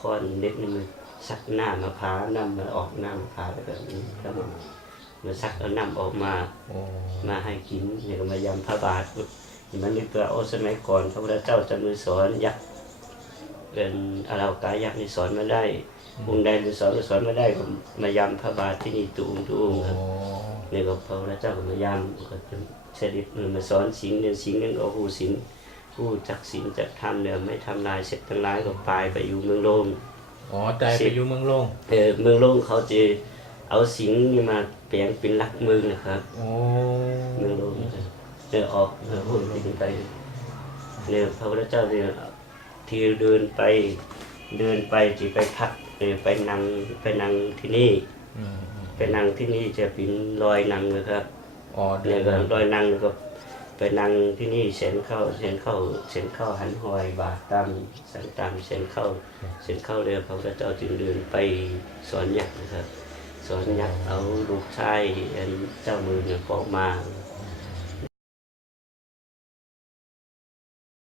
ค้อนเล็กนี่มันซักหน้ามะพร้าวน้ำมาออกน้ำมะพร้าวแล้วก็นี่ครับผมมาซักเอาน้ำออกมามาให้กินเนี่ยก็มายำพระบาทมันนึกว่าโอ้สมัยก่อนพระพุทธเจ้าจะมือสอนยักษ์เป็นอาราวกายักษ์นี่สอนมาได้องค์ใดมือสอนก็สอนมาได้ก็มายำพระบาทที่นี่ตูงตูงครับเนี่ยก็พระพุทธเจ้าก็มายำก็จะเสด็จมาสอนสิงเนี่ยสิงนั่นก็หูสิง ผู้จักสิงจักทำเนี่ยไม่ทำลายเสร็จทั้งหลายก็ไปไปอยู่เมืองโลมอ๋อใจไปอยู่เมืองลงเออเมืองโลมเขาจะเอาสิงนี่มาแปลงเป็นลักเมืองนะครับโอ้เมืองโลมเดินออกเออหุ่นที่ไปเนี่ยพระพุทธเจ้าเนี่ยที่เดินไปเดินไปที่ไปพักเออไปนั่งไปนั่งที่นี่อืมอืมไปนั่งที่นี่จะเป็นรอยนั่งนะครับอ๋อเดิเนี่ยนก็รอยนั่งแล้วก็ ไปนั่งที่นี่เส้นเข้าเส้นเข้าเส้นเข้าหันหอยบาตามสันตามเส้นเข้าเส้นเข้าเรือพระพุทธเจ้าจึงเดินไปสอนยักษ์นะครับ สอนยักษ์เอาลูกชายอันเจ้ามือเนี่ยออกมา